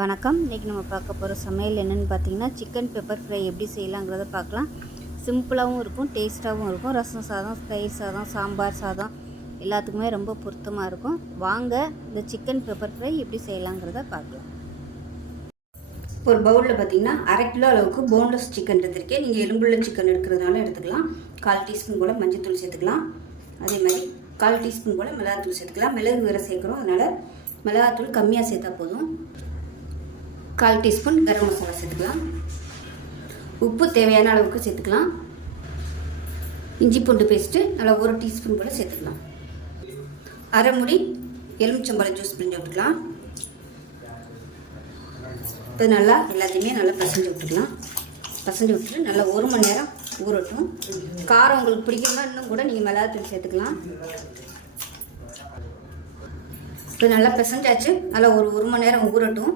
வணக்கம். இன்றைக்கி நம்ம பார்க்க போகிற சமையல் என்னென்னு பார்த்தீங்கன்னா சிக்கன் பெப்பர் ஃப்ரை எப்படி செய்யலாங்கிறத பார்க்கலாம். சிம்பிளாகவும் இருக்கும் டேஸ்ட்டாகவும் இருக்கும். ரசம் சாதம் தயிர் சாதம் சாம்பார் சாதம் எல்லாத்துக்குமே ரொம்ப பொருத்தமாக இருக்கும். வாங்க இந்த சிக்கன் பெப்பர் ஃப்ரை எப்படி செய்யலாங்கிறத பார்க்கலாம். ஒரு பவுலில் பார்த்தீங்கன்னா அரை கிலோ அளவுக்கு போன்லெஸ் சிக்கன் எடுத்திருக்கேன். நீங்கள் எலும்புள்ள சிக்கன் எடுக்கிறதுனால எடுத்துக்கலாம். கால் டீஸ்பூன் போல் மஞ்சள்தூள் சேர்த்துக்கலாம். அதே மாதிரி கால் டீஸ்பூன் போல் மிளகாத்தூள் சேர்த்துக்கலாம். மிளகு வேறு சேர்க்குறோம். அதனால் மிளகாத்தூள் கம்மியாக சேர்த்தா போதும். கால் டீஸ்பூன் கரம் மசாலா சேர்த்துக்கலாம். உப்பு தேவையான அளவுக்கு சேர்த்துக்கலாம். இஞ்சி பூண்டு பேஸ்ட்டு நல்லா ஒரு டீஸ்பூன் போல் சேர்த்துக்கலாம். அரை முடி எலுமிச்சம்பழம் ஜூஸ் பிழிஞ்சு விட்டுக்கலாம். இப்போ நல்லா எல்லாத்தையுமே நல்லா பசஞ்சு விட்டுக்கலாம். பசஞ்சு விட்டுட்டு நல்லா ஒரு மணி நேரம் ஊறட்டும். காரம் உங்களுக்கு பிடிக்கும்னா இன்னும் கூட நீங்கள் மிளகாத்தூள் சேர்த்துக்கலாம். இப்போ நல்லா பிசைஞ்சாச்சு. நல்லா ஒரு ஒரு மணி நேரம் ஊறட்டும்.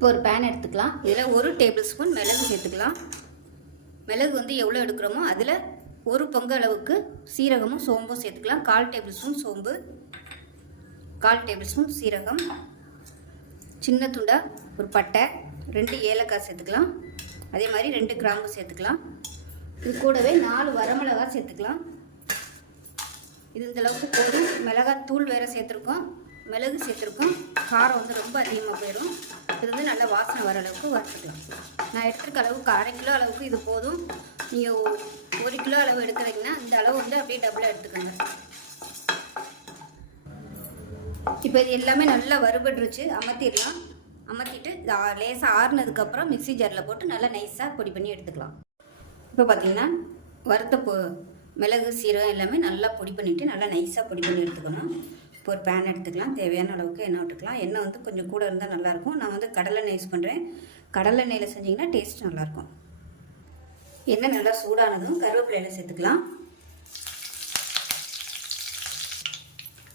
இப்போ ஒரு பேன் எடுத்துக்கலாம். இதில் ஒரு டேபிள் ஸ்பூன் மிளகு சேர்த்துக்கலாம். மிளகு வந்து எவ்வளோ எடுக்கிறோமோ அதில் ஒரு பங்கு அளவுக்கு சீரகமும் சோம்பும் சேர்த்துக்கலாம். கால் டேபிள் ஸ்பூன் சோம்பு கால் டேபிள் ஸ்பூன் சீரகம் சின்ன துண்டா ஒரு பட்டை ரெண்டு ஏலக்காய் சேர்த்துக்கலாம். அதே மாதிரி ரெண்டு கிராம்பு சேர்த்துக்கலாம். இது கூடவே நாலு வரமிளகா சேர்த்துக்கலாம். இது இந்த அளவுக்கு போதும். மிளகாய் தூள் வேறு சேர்த்துருக்கோம். மிளகு சேர்த்துருக்கோம். காரம் வந்து ரொம்ப அதிகமாக போயிடும். இது வந்து நல்லா வாசனை வர அளவுக்கு வறுத்துக்கலாம் நான் எடுத்துருக்க அளவுக்கு அரை கிலோ அளவுக்கு இது போதும். நீங்கள் ஒரு கிலோ அளவு எடுக்கிறீங்கன்னா இந்த அளவு வந்து அப்படியே டபுளாக எடுத்துக்கோங்க. இப்போ இது எல்லாமே நல்லா வறுபட்டுருச்சு. அமர்த்திடலாம் அமர்த்திட்டு இது லேசாக ஆறுனதுக்கப்புறம் மிக்ஸி ஜாரில் போட்டு நல்லா நைஸாக பொடி பண்ணி எடுத்துக்கலாம். இப்போ பார்த்தீங்கன்னா வறுத்த பொ மிளகு சீரகம் எல்லாமே நல்லா பொடி பண்ணிவிட்டு நல்லா நைஸாக பொடி பண்ணி எடுத்துக்கணும். இப்போ ஒரு பேன் எடுத்துக்கலாம். தேவையான அளவுக்கு எண்ணெய் விட்டுக்கலாம். எண்ணெய் வந்து கொஞ்சம் கூட இருந்தால் நல்லாயிருக்கும். நான் வந்து கடலெண்ணெய் யூஸ் பண்ணுறேன் கடலெண்ணெயில் செஞ்சிங்கன்னா டேஸ்ட் நல்லாயிருக்கும். எண்ணெய் நல்லா சூடானதும் கருவேப்பிலையில் சேர்த்துக்கலாம்.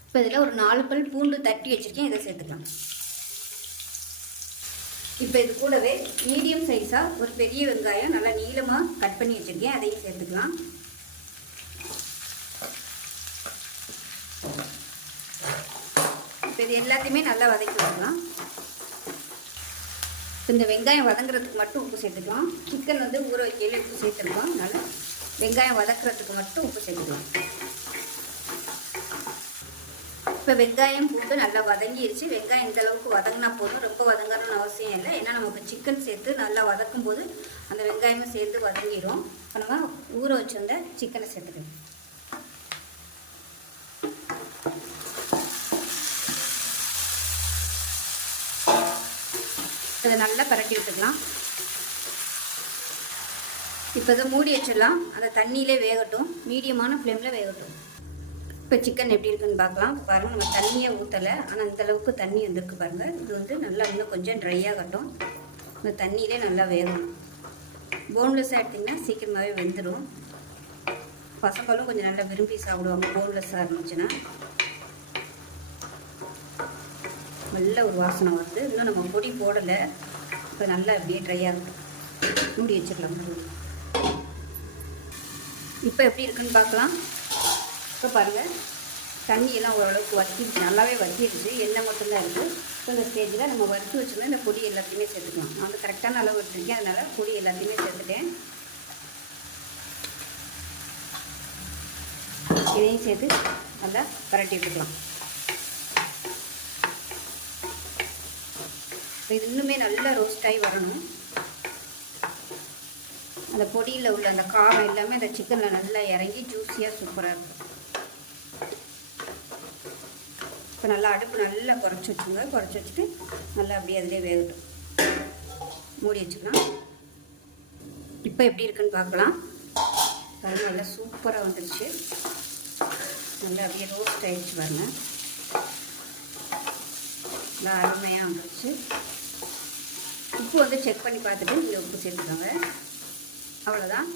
இப்போ இதில் ஒரு நாலு பல் பூண்டு தட்டி வச்சுருக்கேன். இதை சேர்த்துக்கலாம். இப்போ இது கூடவே மீடியம் சைஸாக ஒரு பெரிய வெங்காயம் நல்லா நீளமாக கட் பண்ணி வச்சுருக்கேன். அதையும் சேர்த்துக்கலாம். இப்போ இது எல்லாத்தையுமே நல்லா வதக்கி விடலாம். இந்த வெங்காயம் வதங்குறதுக்கு மட்டும் உப்பு சேர்த்துக்கலாம். சிக்கன் வந்து ஊற வைக்கையில் உப்பு சேர்த்துருக்கோம் அதனால் வெங்காயம் வதக்குறதுக்கு மட்டும் உப்பு சேர்த்துக்கலாம். இப்போ வெங்காயம் போட்டு நல்லா வதங்கிடுச்சு வெங்காயம் இந்த அளவுக்கு வதங்கினா போதும். ரொம்ப வதங்கணும்னு அவசியம் இல்லை. ஏன்னா நமக்கு சிக்கன் சேர்த்து நல்லா வதக்கும் போது அந்த வெங்காயமும் சேர்த்து வதங்கிடும் இப்போ நம்ம ஊற வச்சிருந்த சிக்கனை சேர்த்துக்கலாம். இதை நல்லா பரட்டி விட்டுக்கலாம். இப்போ இதை மூடி வச்சிடலாம். அந்த தண்ணியிலே வேகட்டும். மீடியமான ஃப்ளேமில் வேகட்டும். இப்போ சிக்கன் எப்படி இருக்குன்னு பார்க்கலாம். பாருங்கள் நம்ம தண்ணியே ஊற்றலை ஆனால் அந்தளவுக்கு தண்ணி வந்திருக்கு பாருங்கள் இது வந்து நல்லா இன்னும் கொஞ்சம் ட்ரை ஆகட்டும் இந்த தண்ணியிலே நல்லா வேகணும். போன்லெஸ்ஸாக எடுத்திங்கன்னா சீக்கிரமாகவே வெந்துடும் பசங்களும் கொஞ்சம் நல்லா விரும்பி சாப்பிடுவாங்க போன்லெஸ்ஸாக இருந்துச்சுன்னா. நல்ல ஒரு வாசனை வருது. இன்னும் நம்ம பொடி போடலை. இப்போ நல்லா அப்படியே ட்ரையாக இருக்கும் மூடி வச்சிடலாம். இப்போ எப்படி இருக்குன்னு பார்க்கலாம். இப்போ பாருங்கள் தண்ணியெல்லாம் ஓரளவுக்கு வத்திடுச்சு நல்லாவே வத்திடுச்சு எண்ணெய் மட்டும்தான் இருக்குது இப்போ இந்த ஸ்டேஜில் நம்ம வறுத்து வச்சுருந்தா இந்த பொடி எல்லாத்தையுமே சேர்த்துக்கலாம். நான் வந்து கரெக்டான அளவு எடுத்துருக்கேன் அதனால் பொடி எல்லாத்தையுமே சேர்த்துட்டேன். இதையும் சேர்த்து நல்லா பரட்டி விட்டுக்கலாம். இப்போ இது இன்னுமே நல்லா ரோஸ்டாகி வரணும். அந்த பொடியில் உள்ள அந்த காரம் எல்லாமே அந்த சிக்கனில் நல்லா இறங்கி ஜூஸியாக சூப்பராக இருக்கும். இப்போ நல்லா அடுப்பு நல்லா குறைச்சி வச்சுங்க குறைச்சி வச்சுட்டு நல்லா அப்படியே அதிலே வேகட்டும். மூடி வச்சுக்கலாம். இப்போ எப்படி இருக்குன்னு பார்க்கலாம். அது நல்லா சூப்பராக வந்துருச்சு. நல்லா அப்படியே ரோஸ்ட் ஆகிடுச்சு பாருங்க. நல்லா அருமையாக வந்துருச்சு. உப்பு வந்து செக் பண்ணி பார்த்துட்டு நீங்கள் உப்பு சேர்த்துக்கோங்க. அவ்வளோதான்.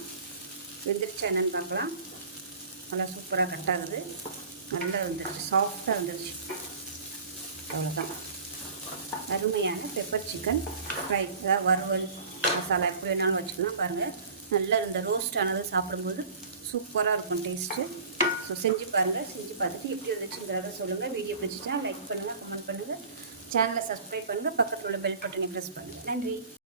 வெந்துருச்சா என்னென்னு பார்க்கலாம். நல்லா சூப்பராக கட் ஆகுது. நல்லா வந்துருச்சு. சாஃப்டாக வந்துருச்சு. அவ்வளோதான். அருமையான பெப்பர் சிக்கன் ஃப்ரை வறுவல் மசாலா எப்படி வேணாலும் வச்சுக்கலாம். பாருங்கள் நல்லா இந்த ரோஸ்ட் ஆனது சாப்பிடும்போது சூப்பராக இருக்கும் டேஸ்ட்டு ஸோ செஞ்சு பாருங்கள் செஞ்சு பார்த்துட்டு எப்படி வந்துச்சுங்கிறத சொல்லுங்கள் வீடியோ பிடிச்சிட்டா லைக் பண்ணுங்கள் கமெண்ட் பண்ணுங்கள் சேனலை சப்ஸ்கிரைப் பண்ணுங்கள் பக்கத்தில் உள்ள பெல் பட்டனை ப்ரெஸ் பண்ணுங்கள் நன்றி.